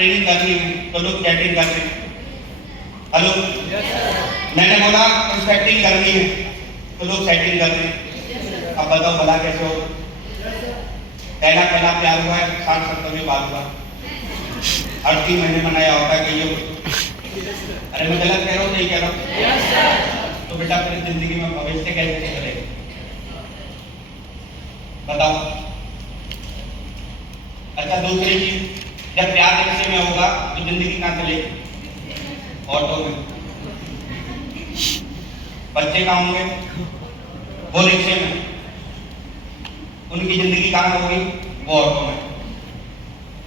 Training करनी है तो लोग चैटिंग कर रहे हैं। हेलो, मैंने बोला कुछ सेटिंग करनी है तो लोग सेटिंग कर रहे हैं। अब बताओ भला कैसे हो? पहला पहला प्यार हुआ है 60-70 बात हुआ, हर 3 महीने मनाया होता है कि अरे मैं गलत कह रहा हूँ नहीं कह रहा हूँ? तो बेटा अपनी जिंदगी में भविष्य कैसे चले बताओ। अच्छा, दूसरी चीज, जब प्यार रिक्शे में होगा तो जिंदगी कहाँ चलेगी? ऑटो में। बच्चे कहाँ होंगे? वो रिक्शे में। उनकी जिंदगी कहाँ होगी? वो ऑटो में।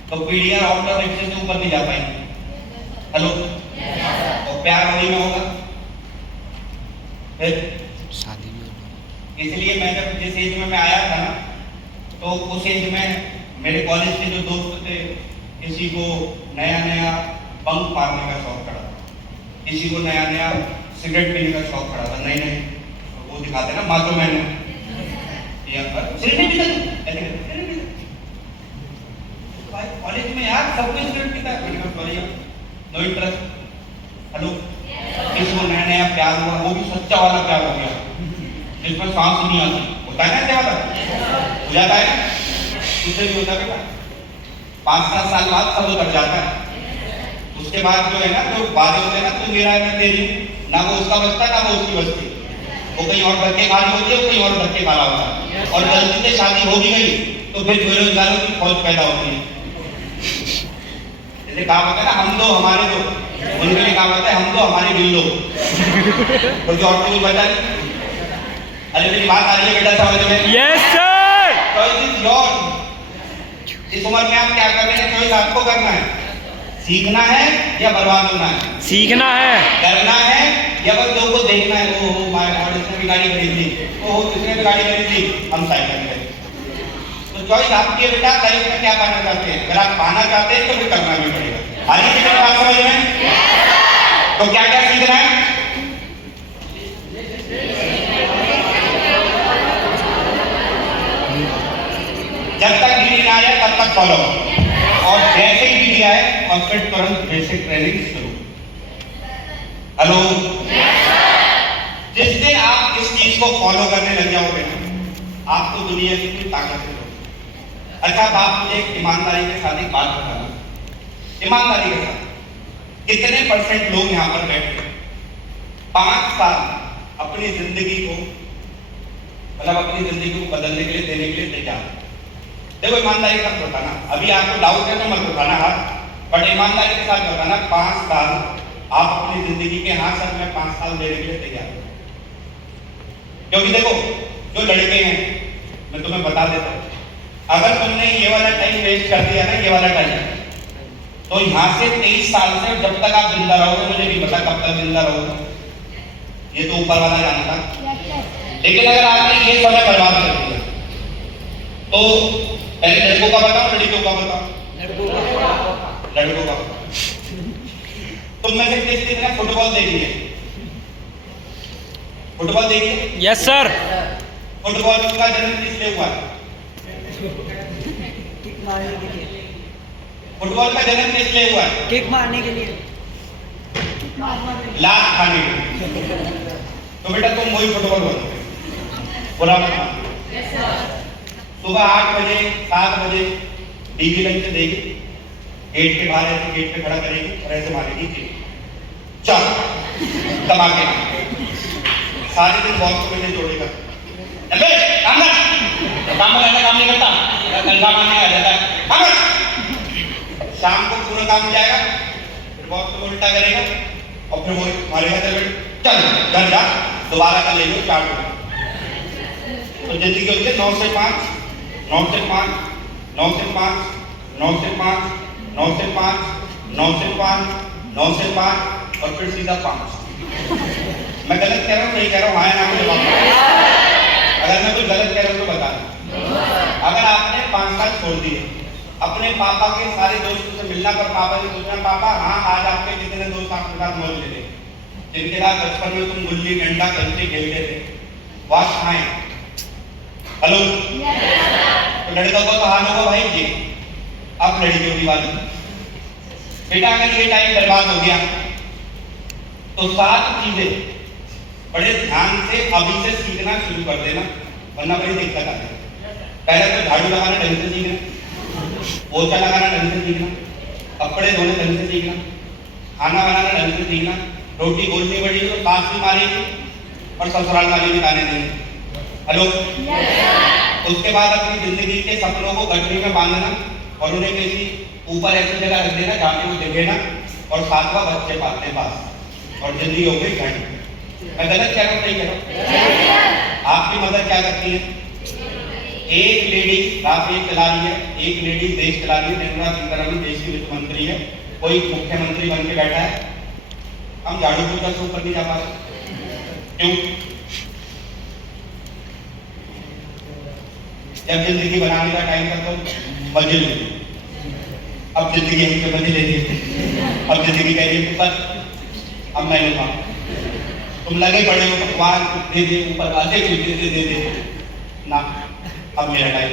तो पीढ़ियां ऑटो रिक्शे से ऊपर नहीं जा पाएंगी। हेलो, और प्यार वही में होगा फिर शादी में। इसलिए मैं जब जिस एज में मैं आया था ना, तो उस एज में मेरे कॉलेज के जो दोस्त थे, किसी को नया नया बंक मारने का शौक खड़ा था, किसी को नया नया सिगरेट पीने का शौक खड़ा था। नई नई वो दिखाते ना मातो मैंने कॉलेज में यार सब कोई सिगरेट पीता है, नो इंटरेस्ट। हेलो, किसी को नया नया प्यार हुआ, वो भी सच्चा वाला प्यार हो गया जिसमें सांस नहीं आती, होता है ना क्या वाला, हो जाता है ना, उससे भी होता बेटा। 5-7 साल बाद सब उतर जाता है। उसके बाद जो है ना, जो वादे होते हैं ना, तू मेरा मैं तेरी, ना वो उसका बचता ना वो उसकी बचती। वो कहीं और धक्के खानी होती है, वो कहीं और धक्के खा रहा होता है। और गलती से शादी हो भी गई तो फिर बेरोजगारों की फौज पैदा होती है। जैसे कहा होता है ना, हम दो हमारे दो, उनके लिए कहा होता है हम दो हमारे दिल दो। तो और कोई बचा नहीं। अरे मेरी बात आ रही है बेटा समझ में? Yes sir. Choice is your. इस उम्र में आप क्या कर रहे हैं, चॉइस आपको करना है। सीखना है या बर्बाद होना है? सीखना है। करना है या बस लोगों को देखना है? ओ माय गॉड, इसने भी गाड़ी खरीद ली, ओ इसने भी गाड़ी खरीद ली, हम साइकिल खरीद। तो चॉइस आपकी है बेटा, लाइफ में क्या पाना चाहते हैं। अगर आप पाना चाहते हैं तो फिर करना भी पड़ेगा। आगे की बात समझ में? तो क्या क्या सीखना है? जब तक डीडी ना आए तब तक फॉलो, और जैसे ही डीडी आए और फिर तुरंत बेसिक ट्रेनिंग शुरू। हेलो, जिस दिन आप इस चीज को फॉलो करने लग जाओगे ना, आपको दुनिया की कोई ताकत नहीं होगी। अच्छा, आप मुझे ईमानदारी के साथ एक बात बताना, ईमानदारी के साथ कितने % लोग यहाँ पर बैठे 5 साल अपनी जिंदगी को, मतलब अपनी जिंदगी को बदलने के लिए, देने के लिए तैयार? देखो, ईमानदारी के साथ बताना, अभी आपको डाउट है तो मत उठाना हाथ, बट ईमानदारी के साथ बताना 5 साल आप अपनी जिंदगी के, हाँ सर मैं 5 साल देने के लिए तैयार हूं। क्योंकि देखो, जो लड़के हैं, मैं तुम्हें बता देता हूं, अगर तुमने ये वाला टाइम वेस्ट कर दिया ना, ये वाला टाइम, तो यहां से 23 साल से जब तक आप जिंदा रहोगे, मुझे नहीं पता कब तक जिंदा रहोगे, ये तो ऊपर वाला जानता, लेकिन अगर आपने ये समय बर्बाद कर दिया तो पहले लड़कों का बताओ, लड़कियों का बताओ? लड़कों का। तुम में से किसने फुटबॉल देखी है? फुटबॉल देखी है? Yes sir. फुटबॉल का जन्म किस लिए हुआ? किक मारने के लिए। फुटबॉल का जन्म किस लिए हुआ? किक मारने के लिए। लात खाने के लिए। तो बेटा तुम वही फुटबॉल बोलो, बुरा मत मानो। सुबह 8 बजे 7 बजे टीवी लाइन से देगी, गेट के बाहर ऐसे गेट पे खड़ा करेगी और ऐसे मारेगी कि चल दबाके, सारे दिन बॉस को मैंने जोड़ेगा, अबे काम कर, काम नहीं करता, तनख्वाह मांगने आ जाता है, काम कर। शाम को पूरा काम हो जाएगा, फिर बॉस को उल्टा करेगा और फिर वो मारेगा, चल घर जा, दोबारा कर लेंगे 4 बजे। तो जिंदगी होती है 9 से 5, 9 से 5, 9 से 5, 9 से 5, 9 से 5, 9 से 5, 9 से 5 और फिर सीधा 5। मैं गलत कह रहा हूँ, नहीं कह रहा हूँ? हाँ ना मुझे बात, अगर मैं कुछ गलत कह रहा हूँ तो बता दो। अगर आपने 5 साल छोड़ दिए, अपने पापा के सारे दोस्तों से मिलना, पर पापा से पूछना, पापा हाँ आज आपके कितने दोस्त आपके साथ मौज ले रहे, जिनके साथ बचपन में तुम गुल्ली डंडा कंचे खेलते थे, वाश खाएं? हेलो, तो लड़का को तो हाल होगा भाई जी, अब लड़कियों की बात। बेटा अगर ये टाइम बर्बाद हो गया तो 7 चीजें बड़े ध्यान से अभी से सीखना शुरू कर देना, वरना बड़ी दिक्कत आ जाएगी। पहले तो झाड़ू लगाना ढंग से सीखना, पोछा लगाना ढंग से सीखना, कपड़े धोने ढंग से सीखना, खाना बनाना ढंग से सीखना, रोटी बोलनी बड़ी तो सास भी मारेगी और ससुराल वाले भी गाने देंगे। हेलो, उसके बाद अपनी जिंदगी के सपनों को गठरी में बांधना और उन्हें किसी ऊपर ऐसी जगह रख देना जहाँ पे वो दिखे ना, और 7वां बच्चे पालते पास और जिंदगी हो गई घंट। मैं गलत कह रहा हूँ, नहीं कह रहा हूँ? आपकी मदद क्या करती है? एक लेडी राफेल चला रही है, एक लेडी देश चला रही है। निर्मला सीतारमण देश की वित्त मंत्री है, कोई मुख्यमंत्री बन के बैठा है। हम झाड़ू पोछा से ऊपर नहीं जा पा रहे, क्यों? जब जिंदगी बनाने का टाइम था तो मजे लेते, अब जिंदगी हमसे मजे लेती है। अब जिंदगी कह रही है बस अब मैं लूंगा, तुम लगे पड़े हो भगवान दे दे, ऊपर वाले दे ना, अब मेरा टाइम।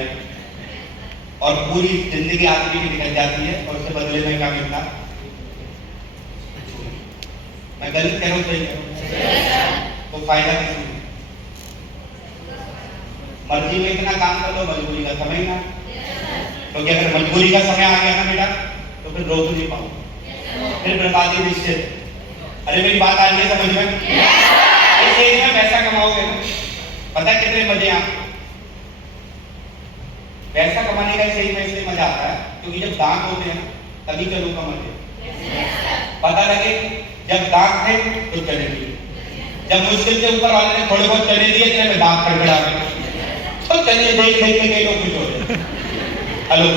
और पूरी जिंदगी आदमी की निकल जाती है और उससे बदले में क्या मिलता? मैं गलत कह रहा हूँ, सही कह रहा हूँ? तो फायदा किसी नहीं। मर्जी में इतना काम कर लो, मजबूरी का समय ना, क्योंकि अगर मजबूरी का समय आ गया ना बेटा तो फिर रोक नहीं पाओ, फिर बर्बादी निश्चित। अरे मेरी बात आ रही है समझ में? इस एज में पैसा कमाओगे ना, पता है कितने मजे आप? पैसा कमाने का सही में इसलिए मजा आता है क्योंकि जब दांत होते हैं तभी चलो का मजे पता लगे। जब दांत थे तो चले दिए, जब मुश्किल से ऊपर वाले ने थोड़े बहुत चले दिए तो दांत खड़खड़ा गए, तो चलिए देख देख के कई लोग खुश हो रहे। हेलो,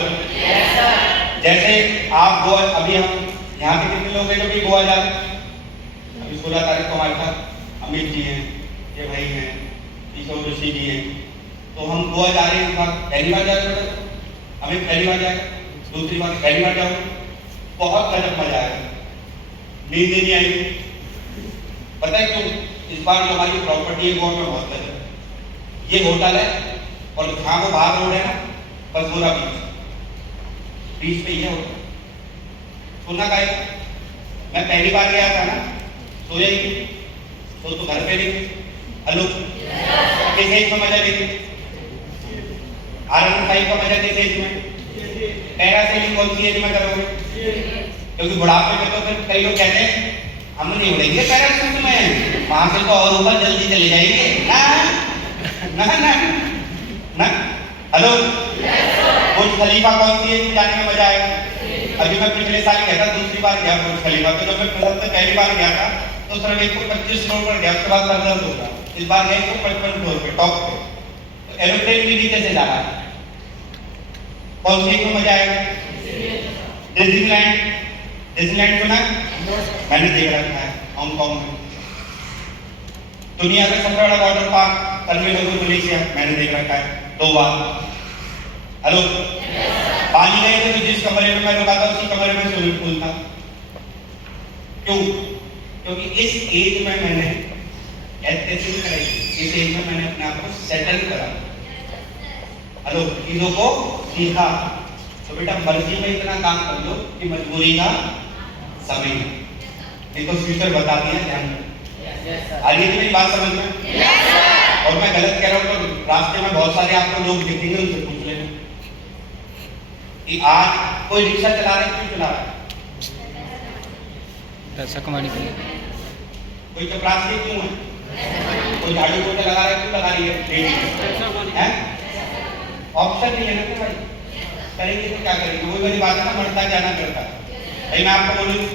जैसे आप गोवा, अभी हम यहाँ के कितने लोग हैं जो भी गोवा जा रहे हैं? अभी 16 तारीख को हमारे साथ अमित जी हैं, ये भाई हैं, किशोर ऋषि जी हैं। तो हम गोवा जा रहे हैं, पहली बार जा रहे हैं, अमित पहली बार जाए, दूसरी बार पहली बार जाओ, बहुत गजब मजा आया, नींद नहीं आई। पता है क्यों? इस बार जो हमारी प्रॉपर्टी है गोवा में बहुत गजब, ये होटल है और जहाँ को बाहर रोड है ना, बस गोरा बीच पे ही है होटल। सुना का मैं पहली बार गया था ना, सोया ही तो घर पे नहीं। हेलो, किस एज में मजा लेंगे? आरएन टाइप का मजा किस एज में? पैरासेलिंग कौन सी एज में करोगे? क्योंकि बुढ़ापे में तो फिर कई लोग कहते हैं हम नहीं उड़ेंगे पैराशूट में, वहां से तो और ऊपर जल्दी चले जाएंगे ना ना ना ना। हेलो, बुर्ज खलीफा कौन सी एज में जाने में मजा आएगा? अभी मैं पिछले साल गया था, दूसरी बार गया बुर्ज खलीफा, तो जब मैं पहली बार गया था तो सिर्फ 125 फ्लोर पर गया, उसके बाद 15 होगा। इस बार गए 155 फ्लोर पे टॉप पे, तो एरोप्लेन भी नीचे से जा रहा है। कौन सी में मजा आएगा? डिज्नीलैंड, डिज्नीलैंड सुना? मैंने देख रखा है हांगकांग में। दुनिया का सबसे बड़ा वाटर पार्क तमिलनाडु मलेशिया, मैंने देख रखा है 2 बार। हेलो, पानी गए थे तो जिस कमरे में मैं रुका था उसी कमरे में स्विमिंग पूल था। क्यों? क्योंकि इस एज में मैंने इस एज में मैंने अपने आप को सेटल करा। हेलो, चीजों को सीखा। तो बेटा मर्जी में इतना काम कर लो कि मजबूरी का समय नहीं तो फ्यूचर बता दिया, ध्यान रखो। आ रही है मेरी बात समझ में? और मैं गलत कह रहा हूँ तो रास्ते में बहुत सारे आपको लोग दिखेंगे, उनसे पूछ लेना कि आज कोई रिक्शा चला रहा है, क्यों चला रहा है? पैसा कमाने के लिए। कोई चपरासी क्यों है? कोई झाड़ू पोछा लगा रहा है, क्यों लगा रही है? ऑप्शन नहीं है ना भाई, करेंगे तो क्या करेंगे? वही वाली बात है ना, मरता क्या ना करता। भाई मैं आपको बोलूं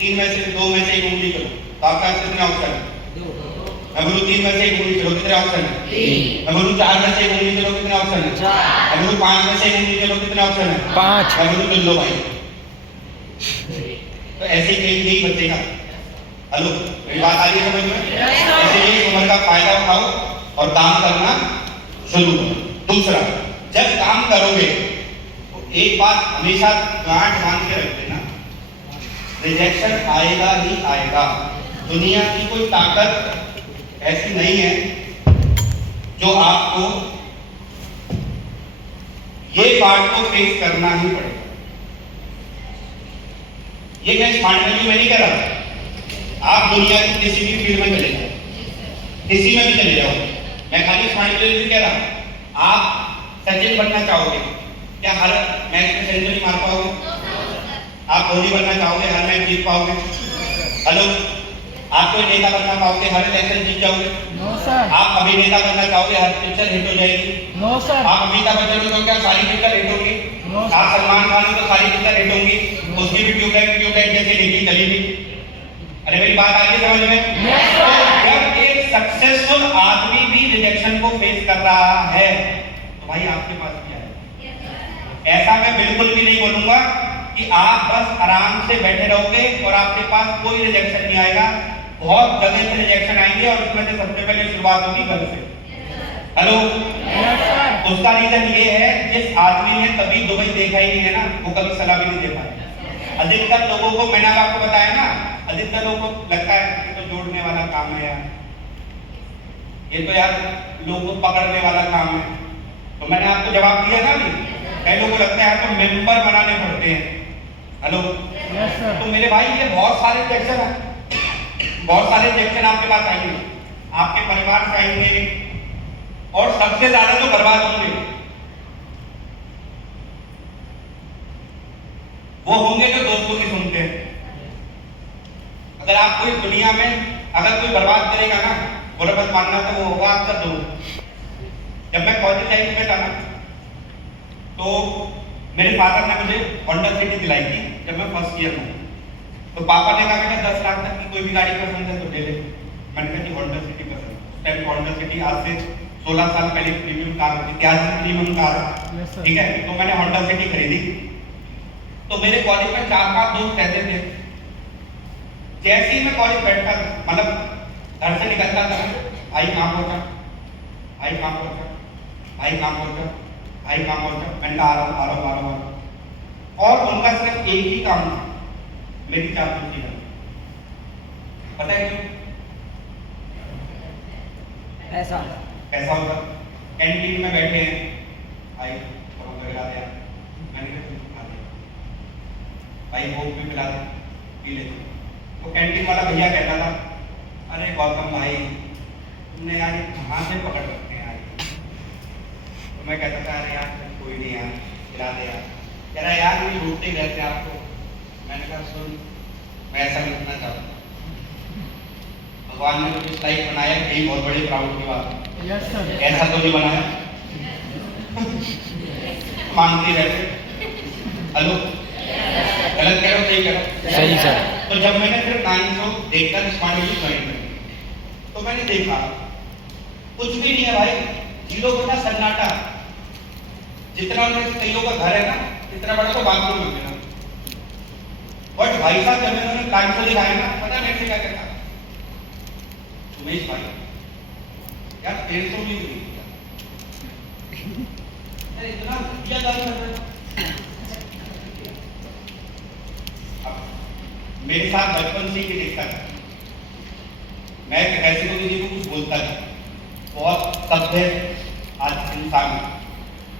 3 में से 2 में से 1 उंगली करो तो आपका कितने ऑप्शन है? मैं बोलूं 3 में से 1 उंगली करो, कितने ऑप्शन है? 3। मैं बोलूं 4 में से 1 उंगली करो, कितने ऑप्शन है? 4। मैं बोलूं 5 में से 1 उंगली करो, कितने ऑप्शन है? 5। मैं बोलूं लो भाई, तो ऐसे ही यही बचेगा। हेलो, मेरी बात आ रही है समझ में? ऐसे ही उम्र का फायदा उठाओ और काम करना शुरू करो। दूसरा, जब काम करोगे तो एक बात हमेशा गांठ बांध के रख देना, रिजेक्शन आएगा ही आएगा। दुनिया की कोई ताकत ऐसी नहीं है जो आपको ये बात को फेस करना ही पड़ेगा। ये मैं स्मार्ट वैल्यू में नहीं कह रहा। आप दुनिया की किसी भी फील्ड में चले जाओ, किसी में भी चले जाओ, मैं खाली स्मार्ट वैल्यू नहीं कह रहा। आप सचिन बनना चाहोगे, क्या हर मैच में सेंचुरी मार पाओगे? आप धोनी बनना चाहोगे, हर मैच जीत पाओगे? हेलो, आप कोई नेता बनना पाओगे, हर इलेक्शन जीत जाओगे? No sir. आप अभिनेता बनना चाहोगे, हर पिक्चर हिट हो जाएगी? No sir. आप अमिताभ बच्चन हो तो क्या सारी पिक्चर हिट होंगी? आप सलमान खान हो तो सारी पिक्चर हिट होंगी? उसकी भी ट्यूबलाइट जैसी निकली चली भी। अरे मेरी बात आ रही है समझ में? जब एक सक्सेसफुल आदमी भी रिजेक्शन को फेस कर रहा है तो भाई आपके पास क्या है? ऐसा मैं बिल्कुल भी नहीं बोलूंगा कि आप बस आराम से बैठे रहोगे और आपके पास कोई रिजेक्शन नहीं आएगा। बहुत जगह से रिजेक्शन आएंगे और उसमें से सबसे पहले शुरुआत होगी घर से। हेलो, उसका रीजन ये है, जिस आदमी ने कभी दुबई देखा ही नहीं है ना, वो कभी सलाह भी नहीं दे पाता। अधिकतर लोगों को, मैंने आपको बताया ना, अधिकतर लोगों को लगता है कि तो जोड़ने वाला काम है यार, ये तो यार लोगों को पकड़ने वाला काम है। तो मैंने आपको जवाब दिया ना अभी, कई लोगों को लगता है तो मेंबर बनाने पड़ते हैं। हेलो, तो मेरे भाई ये बहुत सारे रिजेक्शन है, बहुत सारे रिजेक्शन आपके पास आएंगे, आपके परिवार से आएंगे और सबसे ज्यादा तो बर्बाद होंगे वो होंगे जो दोस्तों की सुनते हैं। अगर आप कोई दुनिया में अगर कोई बर्बाद करेगा ना, बुरा मत मानना, तो वो होगा आपका दोस्त। जब मैं कॉलेज लाइफ में था ना, तो मेरे फादर ने मुझे होंडा सिटी दिलाई थी जब मैं फर्स्ट ईयर में। तो पापा ने कहा बेटा 10 लाख तक की कोई भी गाड़ी पसंद है तो ले ले। मैंने कहा जी होंडा सिटी पसंद। उस टाइम होंडा सिटी आज से 16 साल पहले प्रीमियम कार होती थी, आज भी प्रीमियम कार है, ठीक है। तो मैंने होंडा सिटी खरीदी। तो मेरे कॉलेज में 4-5 दोस्त रहते थे। जैसे ही मैं कॉलेज बैठता था, मतलब घर से निकलता था, भाई कहाँ पहुंचा, भाई कहाँ पहुंचा, भाई कहाँ पहुंचा, भाई कहाँ पहुंचा, मैंने कहा आ रहा हूँ। और उनका सिर्फ एक ही काम था, मेरी चापलूसी है। पता है क्यों? ऐसा होता, कैंटीन में बैठे हैं, भाई समोसा खिला दिया, मैंने कहा खा दिया, भाई भूख भी पिला दे, पी ले। तो कैंटीन वाला भैया कहता था, अरे गौतम भाई तुमने यार कहाँ से पकड़ रखे हैं यार? तो मैं कहता था अरे यार कोई नहीं यार, खिला दे यार। कह रहा यार ये ढूंढते ही रहते आपको। मैंने कहा सुन, मैं ऐसा नहीं करना चाहता, भगवान ने मुझे इस लाइफ बनाया, यही बहुत बड़ी प्राउड की बात है। ऐसा तो नहीं बनाया मांगते रहते। हेलो, गलत कह रहा हूँ, सही कह रहा हूँ? सही सर। तो जब मैंने फिर 900 देखकर स्मार्ट वैल्यू ज्वाइन करी, तो मैंने देखा कुछ भी नहीं है भाई, जीरो बटा सन्नाटा। जितना कईयों का घर है ना, इतना बड़ा तो बाथरूम है मेरा। बट भाई साहब जब मैंने 900 दिखाया ना, पता मेरे से क्या कहता, उमेश भाई यार 150 भी नहीं दिया यार, इतना घटिया काम कर रहे हो। मेरे साथ बचपन से ही दिखता था, मैं कैसे को किसी को कुछ बोलता नहीं, बहुत सभ्य आज इंसान है।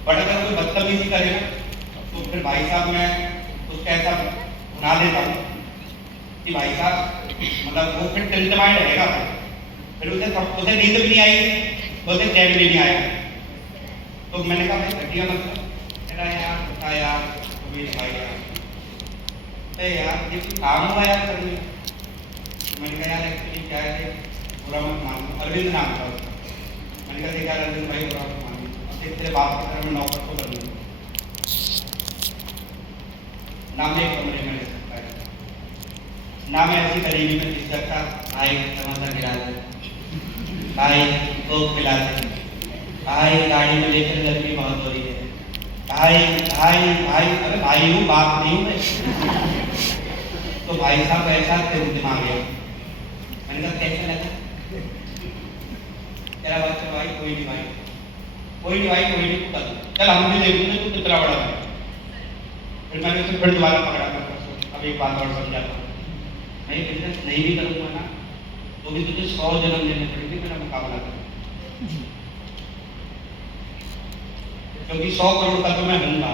बट अगर कोई बदतमीजी करेगा तो फिर भाई साहब मैं उसका ऐसा बना देता हूँ कि भाई साहब मतलब वो फिर टिल्टमाइंड रहेगा, फिर उसे नींद भी नहीं आएगी, तो उसे चैन भी नहीं आएगा। तो मैंने कहा भाई घटिया मतलब, कह रहा यार बता यार उमेश भाई यार, अरे यार ये कोई काम हुआ यार करने। मैंने कहा यार एक्चुअली क्या है, बुरा मत मानो, अरविंद नाम था उसका। मैंने कहा देखा अरविंद भाई बुरा मत मानो, तेरे बाप के घर में नौकर को कर लूँगा, ना मैं एक कमरे में ले सकता है, ना मैं ऐसी गरीबी में किस सकता, भाई समोसा खिला दे, भाई कोक खिला दे, भाई गाड़ी में लेकर गर्मी बहुत हो रही है, भाई भाई भाई, अरे भाई हूँ बाप नहीं हूँ मैं। तो भाई साहब ऐसा दिमाग है। मैंने कहा कैसा लगा? कह रहा बच्चा भाई कोई नहीं भाई, कोई नहीं भाई, कोई नहीं, तू कर चल, हम भी देखूंगे तू कितना बड़ा है। फिर मैंने उसे फिर दोबारा पकड़ा कर, अब एक बात और समझाता हूँ, मैं बिजनेस नहीं भी करूँगा ना तो भी तुझे 100 जन्म लेने पड़ेंगे मेरा मुकाबला कर, क्योंकि 100 करोड़ का तो मैं हूँगा।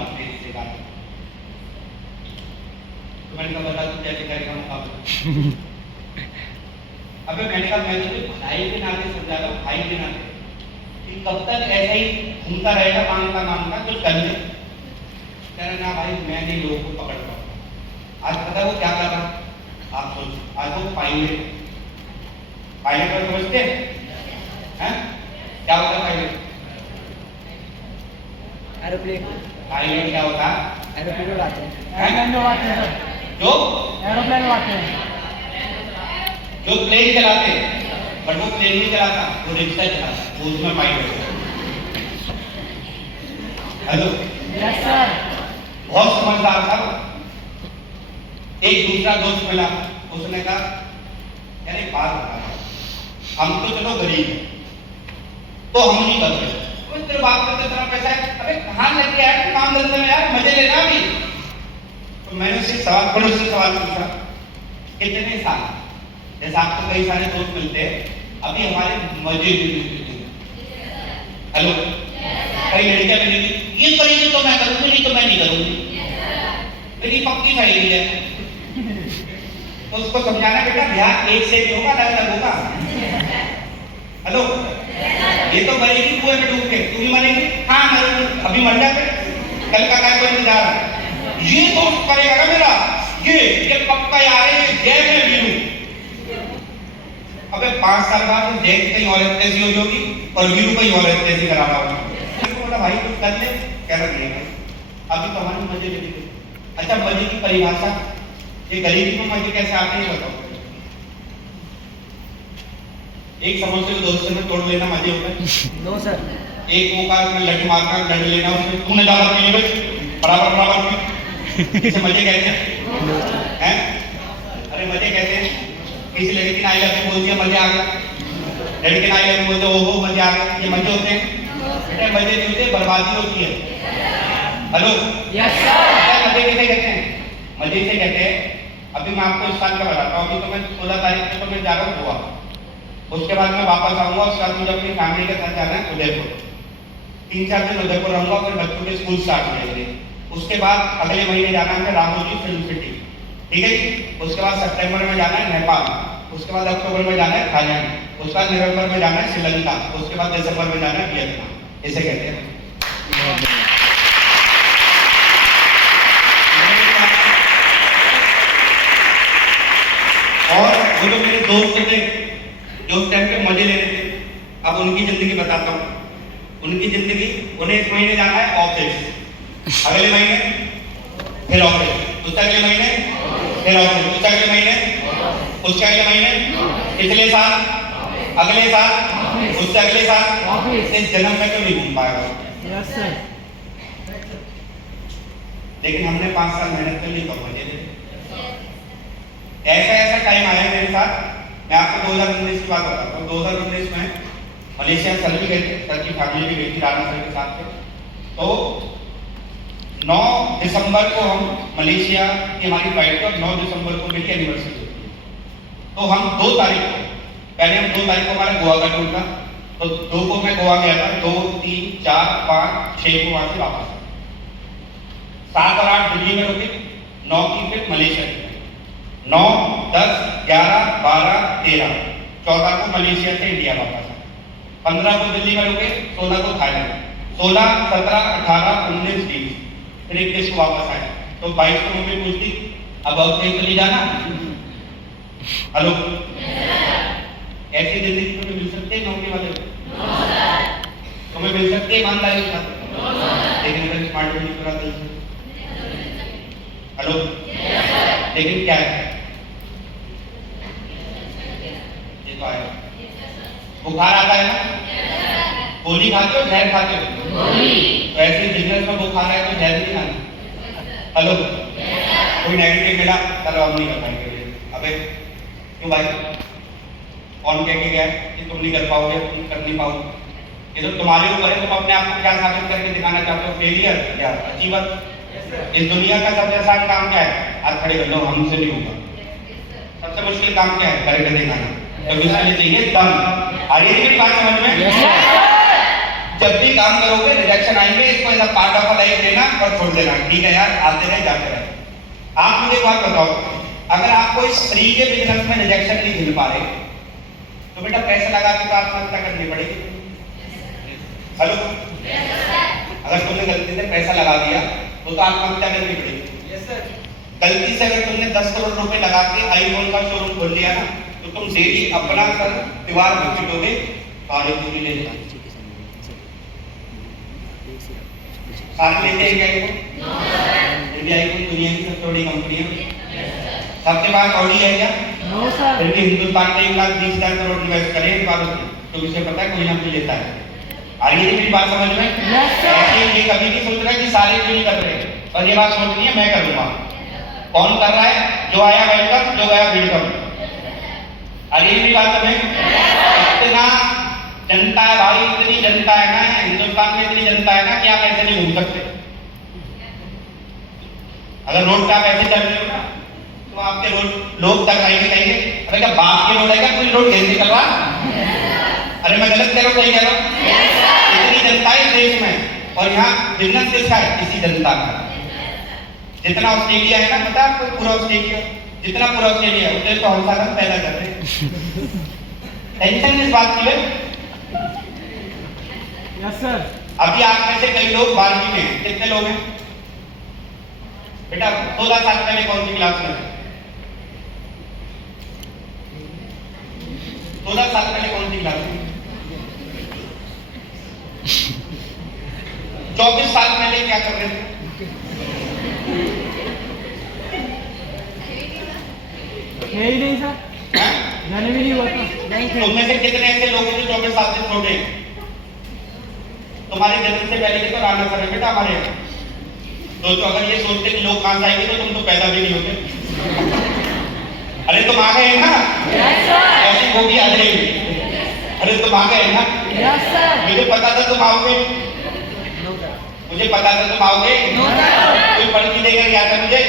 तो मैंने कहा बता तू कैसे करेगा मुकाबला। अबे मैंने कहा मैं तुझे भाई के नाते समझा रहा हूँ, भाई के नाते कि कब तक ऐसा ही घूमता रहेगा मांगता कुछ कर ले। कह रहे ना भाई मैं नहीं लोगों को पकड़ पाऊंगा। आज पता है वो क्या कर रहा है? आप सोचो, आज वो पायलट को समझते हैं? क्या होता है पायलट? एरोप्लेन पायलट क्या होता है? एरोप्लेन उड़ाते हैं। एरोप्लेन उड़ाते हैं सर। जो एरोप्लेन उड़ाते हैं। जो प्लेन चलाते हैं, बट वो प्लेन नहीं चलाता, वो रिक्शा चलाता है, वो उसमें पायलट है। Hello, yes sir. बहुत समझदार था वो। एक दूसरा दोस्त मिला, उसने कहा यार एक बात बता, हम तो चलो गरीब हैं, तो हम नहीं कर रहे। तेरे बाप का कितना पैसा है? अबे कहाँ लग गया है काम धंधे में यार, मजे लेना भी। तो मैंने उससे सवाल पूछा कितने साल? जैसे आपको कई सारे दोस्त मिलते हैं, अभी हमारे मजे लेने। हेलो, कई लड़कियां मिलेंगी, ये करेंगे तो मैं करूंगी, नहीं तो मैं नहीं करूंगी। मेरी पक्की सहेली है, तो उसको समझाना बेटा ब्याह एक से नहीं होगा, अलग होगा। हेलो, ये तो मरेगी कुएं में डूब के, तू भी मरेगी। हाँ मरेगी, अभी मर जा फिर, कल का काय कोई जा रहा है। ये दोस्त करेगा ना मेरा, ये पक्का यार है, ये जैब में भी लूं। अबे 5 साल बाद जैब कहीं औरत ऐसी हो जाएगी और वीरू कहीं औरत ऐसी करा रहा होगा। बोला भाई कुछ कर ले, कह रहा नहीं भाई अभी तो हमारे मजे लेंगे। अच्छा मजे की परिभाषा, ये गरीबी में मजे कैसे आते हैं बताओ। एक समोसे को 2 हिस्से में तोड़ लेना मजे होता है? No sir. एक मुंह में लट मारकर लड़ लेना, उसमें तूने ज्यादा पी ली बराबर में, इसे मजे कहते हैं? अरे मजे कहते हैं, किसी लड़की ने आई लव यू बोल दिया मजे आ गया, लड़के ने आई लव यू बोल दिया ओहो मजे आ गया, ये मजे होते हैं? बेटा मजे नहीं होते, बर्बादी होती है। Hello, yes sir. मजे किसे कहते हैं? मजे से कहते हैं, अभी मैं आपको इस साल का बताता हूँ। अभी तो मैं 16 तारीख को तो मैं जा रहा हूँ गोवा, उसके बाद मैं वापस आऊंगा। उसके बाद मुझे अपनी फैमिली के साथ जाना है उदयपुर, 3-4 दिन उदयपुर रहूंगा, फिर बच्चों के स्कूल स्टार्ट हो जाएंगे। उसके बाद अगले महीने जाना है रामोजी फिल्म सिटी, ठीक है जी। उसके बाद सितंबर में जाना है नेपाल, उसके बाद अक्टूबर में जाना है थाईलैंड, उसके बाद नवंबर में जाना है श्रीलंका, उसके बाद दिसंबर में जाना है वियतनाम। इसे कहते हैं। और वो जो मेरे दोस्त थे जो उस टाइम पे मजे ले रहे थे, अब उनकी जिंदगी बताता हूँ। उनकी जिंदगी, उन्हें इस महीने जाना है ऑफिस, अगले महीने फिर ऑफिस, उससे अगले महीने फिर ऑफिस, उससे अगले महीने, उसके अगले महीने, पिछले साल, अगले साल, उससे अगले साल। इस जन्म में तो नहीं घूम पाएगा। Yes sir. लेकिन हमने 5 साल मेहनत कर ली तो मजे ले। ऐसा टाइम आया मेरे साथ, मैं आपको 2019 की बात बताता हूँ। 2019 में मलेशिया सर भी गए थे, सर की फैमिली भी गई थी राणा सर के साथ थे। तो 9 दिसंबर को हम मलेशिया की हमारी फ्लाइट को 9 दिसंबर को मेरी एनिवर्सरी होती है। तो हम 2 तारीख को, पहले हम 2 तारीख को हमारा गोवा का टूर था, तो 2 को मैं गोवा गया था, 2, 3, 4, 5, 6 को वहां से वापस, 7 और 8 दिल्ली में रुके, 9 की फिर मलेशिया की, 9, 10, 11, 12, 13, 14 को मलेशिया से इंडिया वापस, 15 को दिल्ली में रुके, 16 को थाईलैंड, 16, 17, 18, 19, 20, फिर 21 को वापस आए। तो 22 को मम्मी पूछती अब और कहीं तो नहीं जाना? हेलो, ऐसी जिंदगी तुम्हें मिल सकती है नौकरी वाले को? तुम्हें मिल सकती है ईमानदारी के साथ? लेकिन अगर स्मार्ट नहीं करा दिल से, हेलो, लेकिन क्या है? ये तो आया, बुखार आता है ना, गोली खाते हो जहर खाते हो? तो ऐसे बिजनेस में बुखार आए तो जहर नहीं खाना। हेलो, कोई नेगेटिव मिला चलो हम नहीं कर पाएंगे। अबे क्यों भाई, कौन कह के गया कि तुम नहीं कर पाओगे, तुम कर नहीं पाओगे? ये तो तुम्हारे ऊपर है, तुम अपने आप को क्या साबित करके दिखाना चाहते हो, फेलियर या अचीवर? इस दुनिया का सबसे आसान काम क्या है? हाथ खड़े कर लो, हमसे नहीं होगा। सबसे मुश्किल काम क्या है? करके दिखाना। तो इसके लिए चाहिए दम। आ रही है मेरी बात समझ में? जब भी काम करोगे रिजेक्शन आएंगे, इसको ऐसा पार्ट ऑफ लाइफ लेना और छोड़ देना। ठीक है यार, आते रहे जाते रहे। आप मुझे एक बात बताओ, अगर आपको इस फ्री के बिजनेस में रिजेक्शन नहीं मिल पा रहे तो बेटा पैसा लगा के तो आत्महत्या करनी पड़ेगी। हेलो, अगर तुमने गलती से पैसा लगा दिया तो आत्महत्या करनी पड़ेगी। गलती से अगर तुमने 10 करोड़ रुपए लगा के आईफोन का शोरूम खोल लिया ना तो तुम डेली अपना सर दीवार में पिटोगे, सारे पूरी ले लेना। सारे लेते हैं क्या आईफोन? इंडिया आईफोन दुनिया की सबसे बड़ी कंपनी है। सबके पास ऑडी है क्या? No sir. फिर भी हिंदुस्तान में 1,20,000 करोड़ इन्वेस्ट करें भारत में, तो उसे पता है कोई ना कोई लेता है। आ रही है मेरी बात समझ में? Yes, sir. ऐसे ये कभी नहीं सोच रहा कि सारे क्यों कर रहे हैं, और ये बात सोचनी है मैं करूंगा। कौन कर रहा है? जो आया वेलकम, जो गया वेलकम। आ रही है मेरी बात समझ? इतना जनता है भाई, इतनी जनता है ना हिंदुस्तान में, इतनी जनता है ना कि आप ऐसे नहीं घूम सकते। अगर रोड पे आप ऐसे चल रहे हो ना तो आपके लोग तक आएंगे, कहेंगे अरे क्या बाप के रोड है क्या, कोई रोड कैसे निकल रहा? अरे मैं गलत कह रहा हूँ, सही कह रहा हूँ? इतनी जनता है इस देश में, और यहाँ बिजनेस किसका है? इसी जनता का। जितना ऑस्ट्रेलिया है ना, पता है आपको? पूरा ऑस्ट्रेलिया, जितना पूरा ऑस्ट्रेलिया है उतने तो हम साधन पैदा कर रहे हैं। टेंशन इस बात की है। Yes sir. अभी आप में से कई लोग 12वीं में हैं, कितने लोग हैं बेटा? 16 साल पहले कौन सी क्लास में थे? 16 साल पहले कौन सी क्लास में? 24 साल पहले क्या कर रहे थे? है ही नहीं सर, जाने भी नहीं हुआ था। तुम में से कितने ऐसे लोग हैं जो 24 साल से छोटे हैं? तुम्हारे जन्म से पहले के तो राणा सर है बेटा हमारे यहाँ। दोस्तों अगर ये सोचते कि लोग कहां से आएंगे तो तुम तो पैदा भी नहीं होते। अरे तुम आ गए ना, ऐसी वो भी आ जाएगी। अरे तुम आ गए ना, मुझे पता था तुम आओगे, मुझे पता था तुम आओगे। कोई पर्ची देकर गया था मुझे,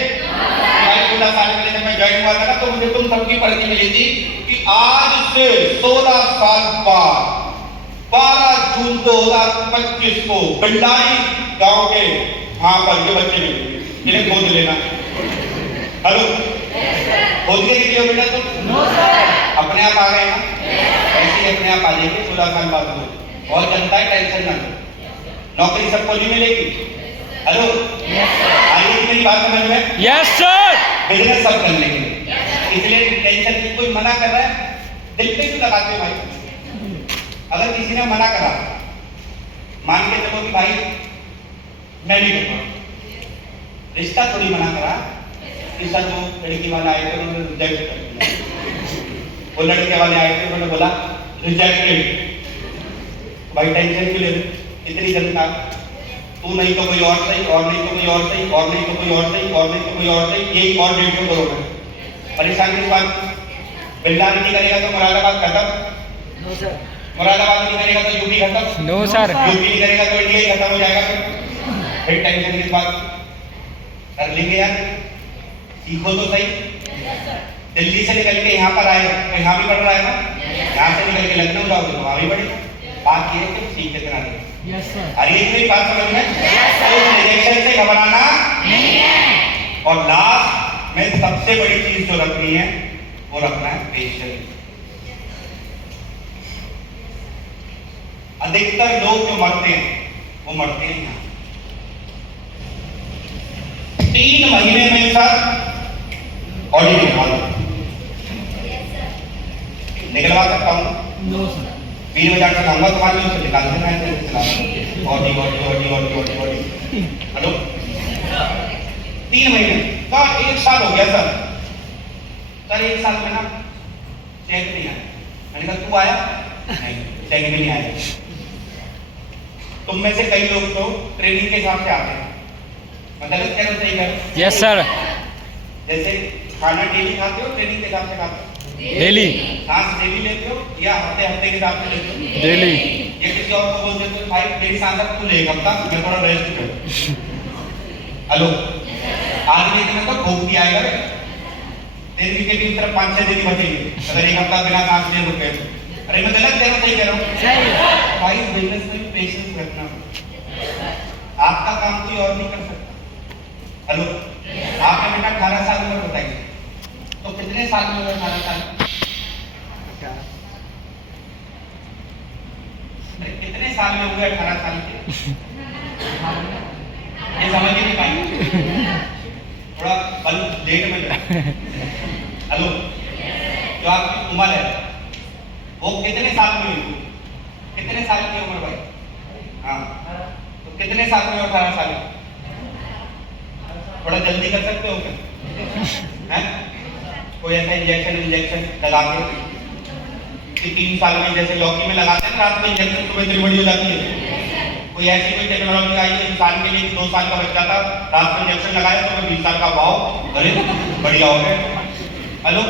14 साल पहले जब मैं ज्वाइन हुआ था ना तो मुझे तुम सबकी पर्ची मिली थी कि आज से 16 साल बाद 12 जून 2025 को बिल्लारी गांव के वहां पर ये बच्चे मिलेंगे, इन्हें खोज लेना। हेलो, खोज के निकले हो बेटा तुम? अपने आप आ गए ना, ऐसे अपने आप आ जाएंगे 16 साल बाद में। और जनता है, टेंशन ना लो, नौकरी सबको नहीं मिलेगी। हेलो, आइए मेरी बात समझ में? Yes sir. बिजनेस सब कर लेंगे, इसलिए टेंशन की। कोई मना कर रहा है, दिल पे क्यों लगाते हो भाई? अगर किसी ने मना करा, मान के चलो कि भाई मैं नहीं करता, रिश्ता थोड़ी मना करा, रिश्ता जो लड़की वाला आए थे उन्होंने रिजेक्ट कर दिया, वो लड़के वाले आए थे उन्होंने बोला रिजेक्टेड। भाई टेंशन क्यों ले रहे? इतनी जनता, तू नहीं तो कोई और सही, और नहीं तो कोई और सही, और नहीं तो कोई और सही, और नहीं तो कोई और सही, यही और 150 करोड़ है। परेशान किस बात? बिल्लारी नहीं करेगा तो मुरादाबाद खत्म, मुरादाबाद नहीं करेगा तो यूपी खत्म, नो सर। यूपी नहीं करेगा तो इंडिया ही खत्म हो जाएगा। फिर टेंशन किस बात? कर लेंगे यार, सीखो तो सही। दिल्ली से निकल के यहाँ पर आए तो यहाँ भी पढ़ रहा है ना, यहाँ से निकल के लखनऊ जाओगे तो वहाँ भी पढ़ेगा। बात ये है कि सीख कितना दें। Yes sir. अरे ये मेरी बात समझ में? रिजेक्शन से घबराना नहीं है, और लास्ट में सबसे बड़ी चीज जो रखनी है वो रखना है पेशेंस। अधिकतर लोग जो मरते हैं वो मरते हैं यहाँ 3 महीने में सर ऑडिट निकलवा सकता हूँ। No sir. 20,000 चलाऊंगा तुम्हारे लिए, उसे निकाल देना है चलाऊंगा। ऑडी। हेलो, 3 महीने का 1 साल हो गया सर 1 साल में ना चेक नहीं आया। मैंने कहा तू आया? नहीं, चेक भी नहीं आया। तुम में से कई लोग तो ट्रेनिंग के हिसाब से आते हैं, मैं गलत कह रहा हूं सही कह रहा हूं? Yes sir. जैसे खाना डेली खाते हो, ट्रेनिंग के हिसाब से खाते हो? डेली। सांस डेली लेते हो या हफ्ते के हिसाब से लेते हो? डेली। ये किसी और को बोल देते हो भाई मेरी सांस अब तू ले एक हफ्ता, मैं थोड़ा रेस्ट करूं। हेलो, आदमी में तो भूख भी आएगा, तेरी के भी तरफ 5-6 दिन बचेंगे अगर एक हफ्ता बिना सांस ले रुके। अरे मैं गलत कह रहा हूं सही कह रहा हूं? भाई बिजनेस में भी पेशेंस रखना, आपका काम कोई और नहीं कर सकता। हेलो, आपने बेटा 18 साल उम्र बताई, तो कितने साल में हुए 18 साल? कितने साल में हुए 18 साल के? ये समझ ही नहीं पाई, थोड़ा बल लेट में गया। हेलो, जो आपकी उम्र है वो कितने साल में हुई? कितने साल की उम्र भाई? हाँ, तो कितने साल में 18 साल? थोड़ा जल्दी कर सकते हो क्या? हैं? कोई ऐसा इंजेक्शन लगा के कि 3 साल में जैसे लौकी में लगाते हैं रात में इंजेक्शन, सुबह इतनी बड़ी हो जाती है। कोई ऐसी कोई टेक्नोलॉजी आई है इंसान के लिए, 2 साल का बच्चा था, रात में इंजेक्शन लगाया तो 20 साल का, वाओ अरे बढ़िया हो गया। हेलो,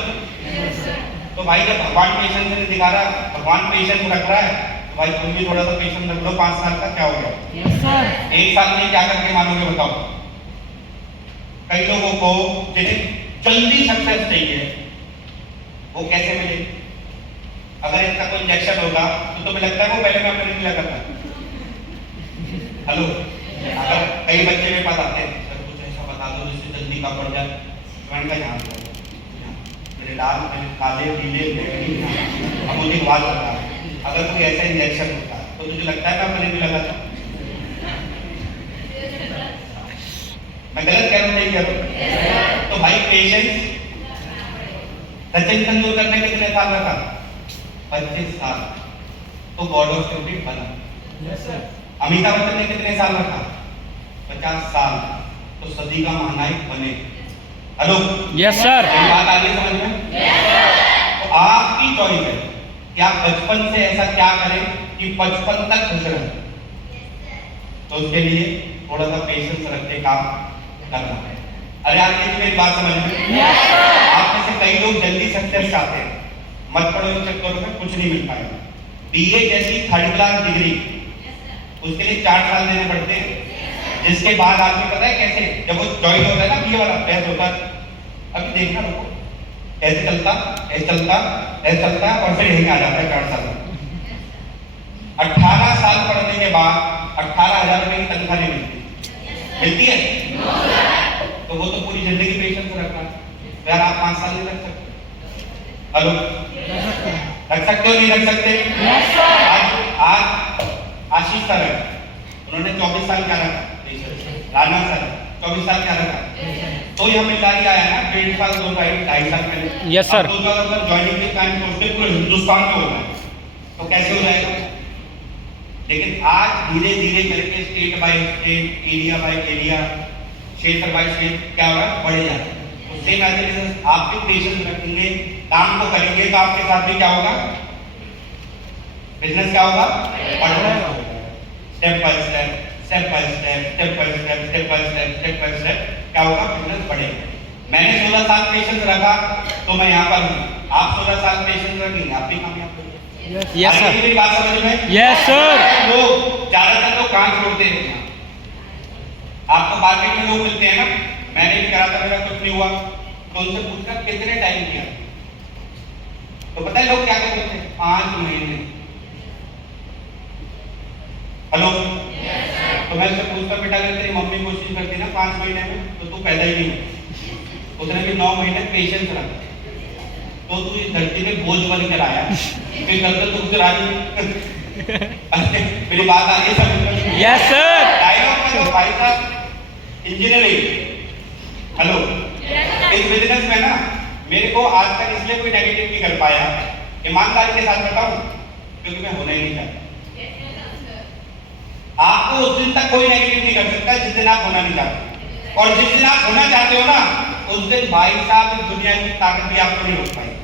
तो भाई जब भगवान पेशेंस नहीं दिखा रहा, भगवान पेशेंस रख रहा है, तो भाई तुम भी थोड़ा सा पेशेंस रख लो। 5 साल का क्या हो गया? 1 साल में क्या करके मानोगे बताओ? कई लोगों को जिन्हें जल्दी सक्सेस चाहिए वो कैसे मिले? अगर इसका कोई इंजेक्शन होगा तो तुम्हें लगता है वो पहले में अपने मिला करता? हेलो, अगर कई बच्चे मेरे पास आते हैं, सर कुछ ऐसा बता दो जिससे जल्दी काम बढ़ जाए, मैंने कहा यहाँ मेरे लाल मेरे काले पीले अब मुझे बात करता है, अगर कोई ऐसा इंजेक्शन होता तो मुझे लगता है मैं अपने भी लगाता। मैं गलत कह रहा हूँ, नहीं कह रहा हूँ? तो भाई पेशेंस, सचिन तेंदुलकर ने कितने साल रखा? 25 साल, तो गॉड ऑफ क्रिकेट बना। अमिताभ बच्चन ने कितने साल रखा? 50 साल, तो सदी का महानायक बने। हेलो, यस सर, बात आ गई समझ में? तो आपकी चॉइस है कि आप बचपन से ऐसा क्या करें कि 55 तक खुश रहें। तो उसके लिए थोड़ा सा पेशेंस रख के काम करना है। अरे आप ये मेरी बात समझ में? आप में से कई लोग जल्दी सक्सेस चाहते हैं, मत पढ़ो इन चक्करों में, कुछ नहीं मिल पाएगा। बीए जैसी 3rd क्लास डिग्री उसके लिए 4 साल देने पड़ते हैं, जिसके बाद आदमी पता है कैसे, जब वो ज्वाइन होता है ना बीए वाला बैच होता है, अभी देखना रुको कैसे चलता, ऐसे चलता, ऐसे चलता है और फिर यहीं आ जाता है 4 साल में। 18 साल पढ़ने के बाद 18,000 रुपए की तनख्वाह नहीं मिलती है? तो वो तो पूरी जिंदगी पेशेंस रखना है यार। आप 5 साल नहीं रख सकते? हेलो, रख सकते हो नहीं रख सकते? आज आशीष सर है, उन्होंने 24 साल क्या रखा? राणा सर 24 साल क्या रखा? तो यह मिलदारी आया ना 1.5 साल 2.5 साल पहले। यस सर, ज्वाइनिंग के टाइम सोचते पूरे हिंदुस्तान में होना है, तो कैसे हो जाएगा? लेकिन आज धीरे धीरे करके state by state, area by area, क्षेत्र बाय क्षेत्र क्या होगा? बढ़े जाता है। तो सेम एज आप भी पेशेंस रखेंगे, काम को करेंगे, तो आपके साथ भी क्या होगा? बिजनेस क्या होगा? बढ़ना होगा। Step by step, step by step, step by step, step by step, step by step क्या होगा? बिजनेस बढ़ेगा। मैंने 16 साल पेशेंस रखा तो मैं यहाँ पर हूँ, आप 16 साल पेशेंस रखेंगे, आप भी कामयाब होंगे। यस सर, मेरी बात समझ में? Yes sir. लोग ज्यादातर लोग कहाँ छोड़ते हैं? आपको मार्केट में लोग मिलते हैं ना, मैंने भी करा था, मेरा कुछ नहीं हुआ, तो उनसे पूछना कितने टाइम किया, तो पता है लोग क्या कहते हैं? 5 महीने। हेलो, तो मैं उससे पूछता बेटा अगर तेरी मम्मी कोशिश करती ना 5 महीने में तो तू पैदा ही नहीं हो। उसने भी 9 महीने पेशेंस रखा, तो तू इस धरती पे बोझ बन कर आया, फिर कल तक तुझसे राजी। मेरी बात आ रही है समझ में? Yes sir. डायलॉग में तो भाई साहब इंजीनियरिंग, हेलो, इस बिजनेस में ना मेरे को आज तक इसलिए कोई नेगेटिव नहीं कर पाया, ईमानदारी के साथ बताऊं, क्योंकि मैं होना ही नहीं चाहता। आपको उस दिन तक कोई नेगेटिव नहीं कर सकता जिस दिन आप होना नहीं चाहते, और जिस दिन आप होना चाहते हो ना उस दिन भाई साहब इस दुनिया की ताकत भी आपको नहीं रोक पाएगी।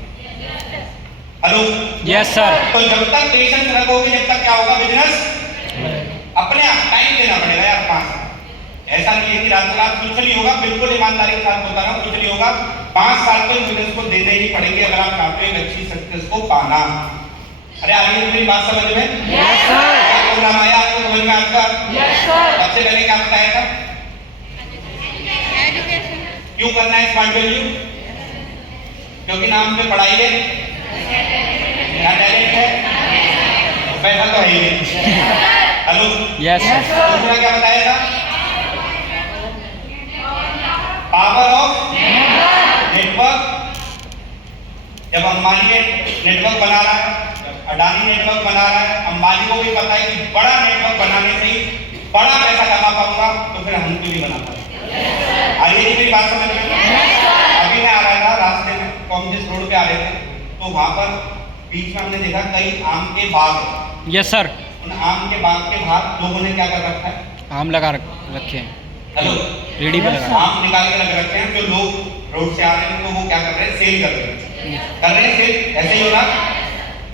Hello, yes sir. तो जब तक पेशेंस रखोगे, जब तक क्या होगा? बिजनेस अपने आप टाइम देना पड़ेगा यार। 5 साल ऐसा नहीं है कि रातों रात कुछ नहीं होगा, बिल्कुल ईमानदारी के साथ बता रहा हूँ, कुछ नहीं होगा। 5 साल तो बिजनेस को देने ही पड़ेंगे अगर आप चाहते हो एक अच्छी सक्सेस को पाना। अरे आगे मेरी बात समझ में? Yes sir. प्रोग्राम आया आपको समझ में आपका? Yes sir. सबसे पहले क्या बताया था? क्यों करना है स्मार्ट वैल्यू? क्योंकि नाम पे पढ़ाई है, क्या टैलेंट है, पैसा तो है ही नहीं। Hello, yes sir. दूसरा क्या बताया था? Power of network. जब अंबानी नेटवर्क बना रहा है, जब अडानी नेटवर्क बना रहा है, अंबानी को भी पता है कि बड़ा नेटवर्क बनाने से ही बड़ा पैसा कमा पाऊंगा, तो फिर हम क्यों नहीं बना पाए? आइए जी मेरी बात समझ में। अभी मैं आ रहा था रास्ते में, तो हम जिस रोड पे आ रहे थे, तो वहां पर बीच में हमने देखा कई आम के बाग है। Yes sir. उन आम के बाग के बाहर लोगों ने क्या कर रखा है? आम लगा रखे हैं, हेलो, रेडी पे लगा। आम निकाल के लग रखे हैं। जो लोग रोड से आ रहे हैं, तो वो क्या कर रहे हैं? सेल कर रहे हैं सेल। ऐसे ही होगा,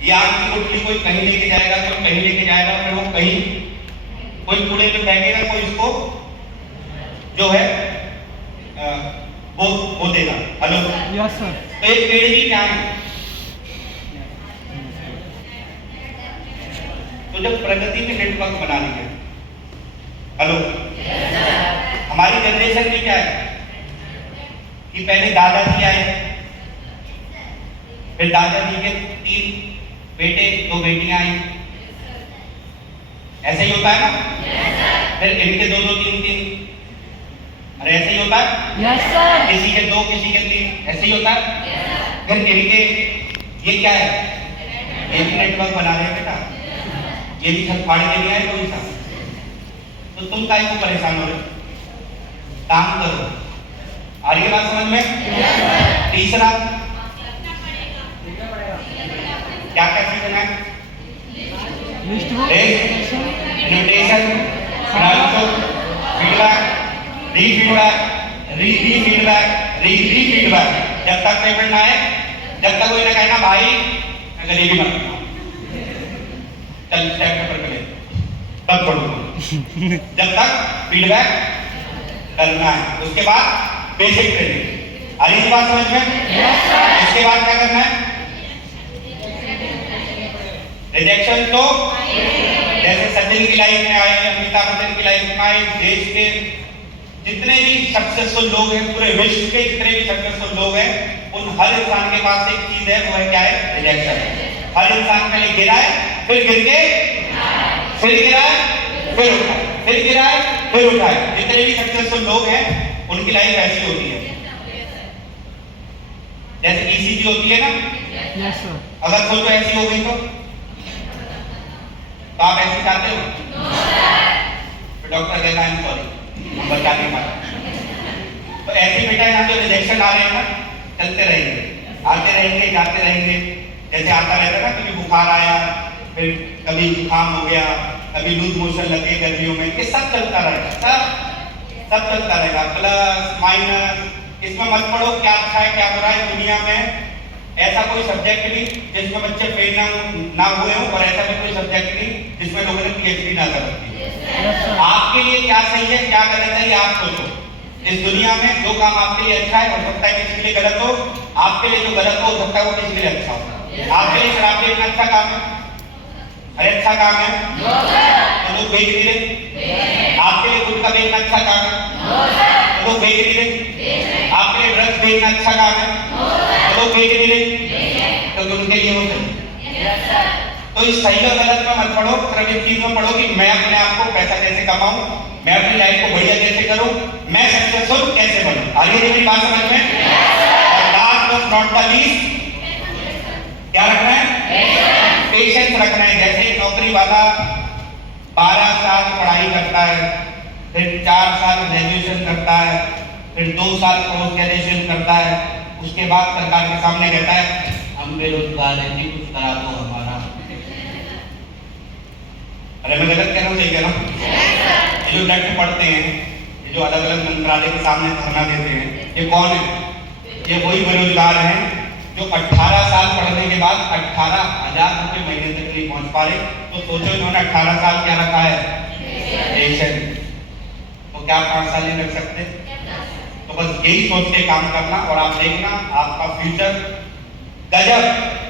ये आम की गुठली कोई कहीं लेके जाएगा, कोई कहीं लेके जाएगा, फिर वो कहीं कोई कूड़े में फेंकेगा, कोई इसको जो है वो देगा। Hello, yes sir. तो एक पेड़ भी क्या है? तो जब प्रगति में नेटवर्क बना लिया, हेलो, हमारी जनरेशन में क्या है कि पहले दादाजी आए, फिर दादाजी के 3 बेटे 2 बेटियां आई, ऐसे ही होता है ना? फिर इनके 2 3, अरे ऐसे ही होता है? Yes sir. किसी के 2 किसी के 3, ऐसे ही होता है। फिर इनके ये क्या है? ये भी नेटवर्क बना रहे हैं बेटा, ये भी छत फाड़ के नहीं आए कोई सा। तो तुम काहे को परेशान हो रहे हो? काम करो। आ रही है बात समझ में? तीसरा क्या क्या सीखना है? List book, invitation, feedback, refeedback. जब तक पेमेंट ना आए, जब तक कोई ना कहे ना भाई अगर ये भी मत चल स्टेप पेपर पे ले, तब पढ़ूंगा। जब तक फीडबैक करना है, उसके बाद बेसिक ट्रेनिंग। आ रही है बात समझ में? उसके बाद क्या करना है? रिजेक्शन। तो जैसे सचिन की लाइफ में आए, अमिताभ बच्चन की लाइफ में आए, देश के जितने भी सक्सेसफुल लोग हैं, पूरे विश्व के जितने भी सक्सेसफुल लोग हैं, उन हर इंसान के पास एक चीज है, वो है क्या है? रिजेक्शन। हर इंसान पहले गिरा है, फिर गिर के फिर गिरा है, फिर उठाए, फिर गिरा है, फिर उठाए। जितने भी सक्सेसफुल लोग हैं, उनकी लाइफ ऐसी होती है। जैसे ईसीजी होती है ना? Yes sir. अगर सोचो ऐसी हो गई तो आप ऐसी चाहते हो? तो डॉक्टर कहता है सॉरी, हम बचा नहीं पाए। तो ऐसे बेटा यहाँ जो रिजेक्शन आ रहे हैं ना, चलते रहेंगे, आते रहेंगे, जाते रहेंगे। जैसे आता रहता ना, कभी बुखार आया, फिर कभी जुकाम हो गया, कभी लूज मोशन लगे गर्मियों में, ये सब चलता रहेगा, सब चलता रहेगा। प्लस माइनस, इसमें मत पढ़ो क्या अच्छा है क्या बुरा है। दुनिया में ऐसा कोई सब्जेक्ट नहीं जिसमें बच्चे फेल ना हुए हो, और ऐसा भी कोई सब्जेक्ट नहीं जिसमें लोगों ने पीएचडी ना कर रखी। आपके लिए क्या सही है क्या गलत है, ये आप सोचो। इस दुनिया में जो काम आपके लिए अच्छा है, हो सकता है किसी के लिए गलत हो, आपके लिए जो गलत हो सकता है वो किसी के लिए अच्छा हो। आपके लिए शराब पीना अच्छा काम है, अरे अच्छा काम है, तो लोग बेच नहीं रहे। आपके लिए गुटखा बेचना अच्छा काम है, तो लोग बेच नहीं रहे। आपके लिए ड्रग्स बेचना अच्छा काम है, तो लोग बेच नहीं रहे, क्योंकि उनके लिए वो सही। तो इस सही और गलत में मत पढ़ो, सिर्फ इस चीज में पढ़ो कि मैं अपने आप को पैसा कैसे कमाऊं, मैं अपनी लाइफ को बढ़िया कैसे करूं, मैं सक्सेसफुल कैसे बनूं। आगे मेरी बात समझ में? और last but not the least क्या रखना है? पेशेंस रखना है। जैसे नौकरी वाला 12 साल पढ़ाई करता है, फिर 4 साल ग्रेजुएशन करता है, फिर 2 साल पोस्ट ग्रेजुएशन करता है, उसके बाद सरकार के सामने कहता है हम बेरोजगार हैं, कुछ करा दो हमारा। अरे मैं गलत कह रहा हूँ, सही कह रहा हूँ? ये जो नेट पढ़ते हैं, ये जो अलग अलग मंत्रालय के सामने धरना देते हैं, ये कौन है? ये वही बेरोजगार हैं जो 18 साल पढ़ने के बाद 18,000 रुपये महीने तक नहीं पहुंच पा रहे। तो सोचो इन्होंने 18 साल क्या रखा है? पेशेंस। तो क्या 5 साल नहीं रख सकते? तो बस यही सोच के काम करना, और आप देखना आपका फ्यूचर गजब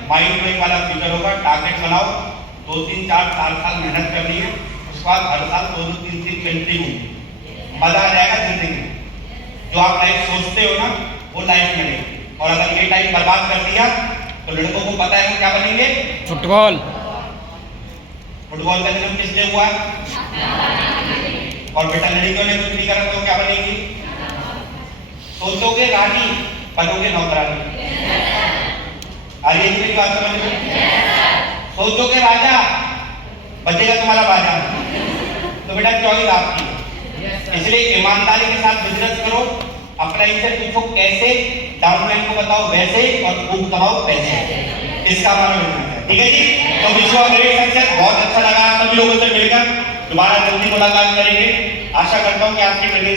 माइंड ब्लोइंग वाला फ्यूचर होगा। टारगेट बनाओ, 2 3 4 साल मेहनत करनी है, उसके बाद हर साल 2 2 3 3 पेंटिंग होगी, मजा आ जाएगा जिंदगी में। जो आप लाइफ सोचते हो ना, वो लाइफ मिलेगी। और अगर ये टाइम बर्बाद कर दिया तो लड़कों को पता है कि क्या बनेंगे? फुटबॉल। फुटबॉल का जन्म किसने हुआ? और बेटा लड़कियों ने कुछ नहीं करा तो क्या बनेगी? सोचोगे रानी, बनोगे नौकरानी। आइए मेरी बात समझ में। सोचोगे राजा, बचेगा तुम्हारा बाजा। तो बेटा चॉइस आपकी है, इसलिए ईमानदारी के साथ बिजनेस करो। अपना इनसे पूछो कैसे, डाउनलाइन को बताओ वैसे, और बुक कमाओ पैसे। इसका हमारा बिजनेस है, ठीक है जी। तो विश्व ग्रेट सक्सेस, बहुत अच्छा लगा सभी लोगों से मिलकर। दोबारा जल्दी मुलाकात करेंगे। आशा करता हूँ कि आपकी ट्रेनिंग